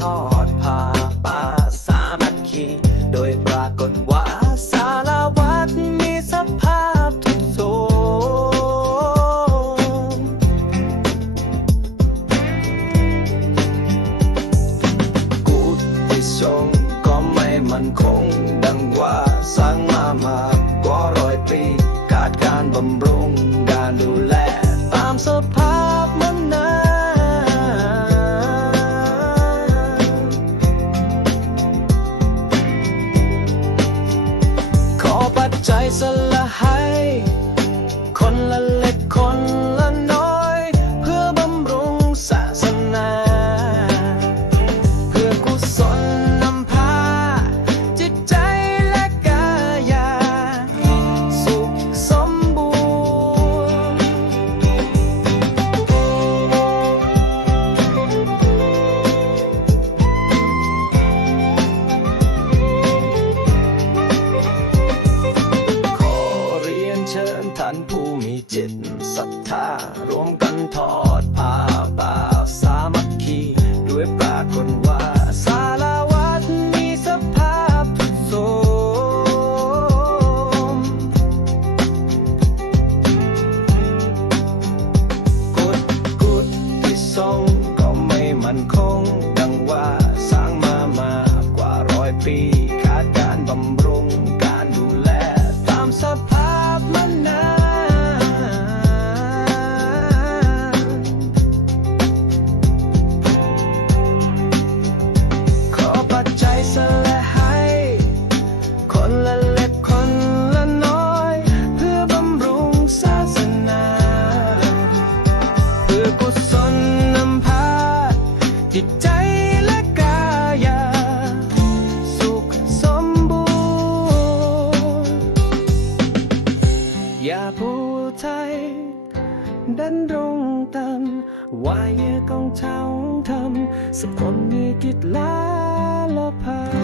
ทอดผ้าป่าสามัคคี โดยปรากฏว่าสารวัตรมีสภาพทุดโทมกูที่ทรงก็ไม่มันคง ดังว่าสร้างมามากกว่าร้อยปี ขาดการบำรุงการดูแล ใจสลาย จิตศรัทธารวมกันทอดผ้าป่าสามัคคีด้วยปรากฏว่าสารวัตรมีสภาพทุดโทรมกฎกุดที่ทรงก็ไม่มั่นคง ดังว่าสร้างมามากกว่าร้อยปี ขาดการบำร จิตใจและกายา สุขสมบูรณ์อย่าผู้ไทย ดันรงตามวายของเจ้าทำสักคนมีกิจลาละพา